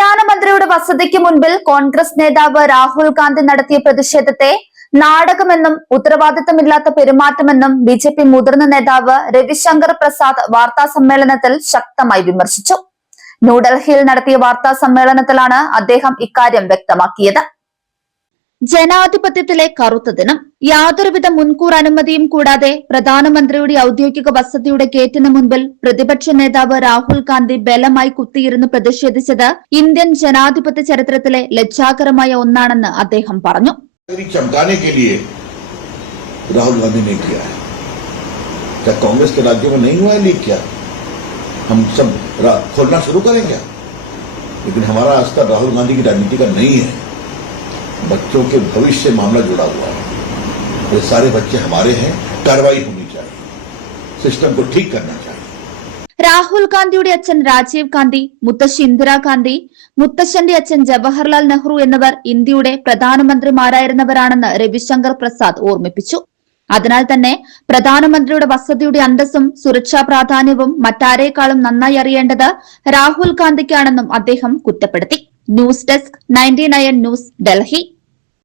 പ്രധാനമന്ത്രിയുടെ വസതിക്ക് മുൻപിൽ കോൺഗ്രസ് നേതാവ് രാഹുൽ ഗാന്ധി നടത്തിയ പ്രതിഷേധത്തെ നാടകമെന്നും ഉത്തരവാദിത്തമില്ലാത്ത പെരുമാറ്റമെന്നും ബിജെപി മുതിർന്ന നേതാവ് രവിശങ്കർ പ്രസാദ് വാർത്താ സമ്മേളനത്തിൽ ശക്തമായി വിമർശിച്ചു. ന്യൂഡൽഹിയിൽ നടത്തിയ വാർത്താ സമ്മേളനത്തിലാണ് അദ്ദേഹം ഇക്കാര്യം വ്യക്തമാക്കിയത്. ജനാധിപത്യത്തിലെ കറുത്ത ദിനം. യാതൊരുവിധ മുൻകൂർ അനുമതിയും കൂടാതെ പ്രധാനമന്ത്രിയുടെ ഔദ്യോഗിക വസതിയുടെ ഗേറ്റിന് മുൻപിൽ പ്രതിപക്ഷ നേതാവ് രാഹുൽ ഗാന്ധി ബലമായി കുത്തിയിരുന്ന് പ്രതിഷേധിച്ചത് ഇന്ത്യൻ ജനാധിപത്യ ചരിത്രത്തിലെ ലജ്ജാകരമായ ഒന്നാണെന്ന് അദ്ദേഹം പറഞ്ഞു. राहुल गांधी ने किया है, क्या कांग्रेस के राज्यों में नहीं हुआ है लीक? क्या हम सब खोलना शुरू करेंगे? लेकिन हमारा आस्था राहुल गांधी की राजनीति का नहीं है. बच्चों के भविष्य से मामला जुड़ा हुआ है. ये सारे बच्चे हमारे हैं. कार्रवाई होनी चाहिए, सिस्टम को ठीक करना चाहिए. രാഹുൽ ഗാന്ധിയുടെ അച്ഛൻ രാജീവ് ഗാന്ധി, മുത്തശ്ശി ഇന്ദിരാഗാന്ധി, മുത്തശ്ശന്റെ അച്ഛൻ ജവഹർലാൽ നെഹ്റു എന്നിവർ ഇന്ത്യയുടെ പ്രധാനമന്ത്രിമാരായിരുന്നവരാണെന്ന് രവിശങ്കർ പ്രസാദ് ഓർമ്മിപ്പിച്ചു. അതിനാൽ തന്നെ പ്രധാനമന്ത്രിയുടെ വസതിയുടെ അന്തസ്സും സുരക്ഷാ പ്രാധാന്യവും മറ്റാരേക്കാളും നന്നായി അറിയേണ്ടത് രാഹുൽ ഗാന്ധിക്കാണെന്നും അദ്ദേഹം കുറ്റപ്പെടുത്തി. News desk 99 news, Delhi.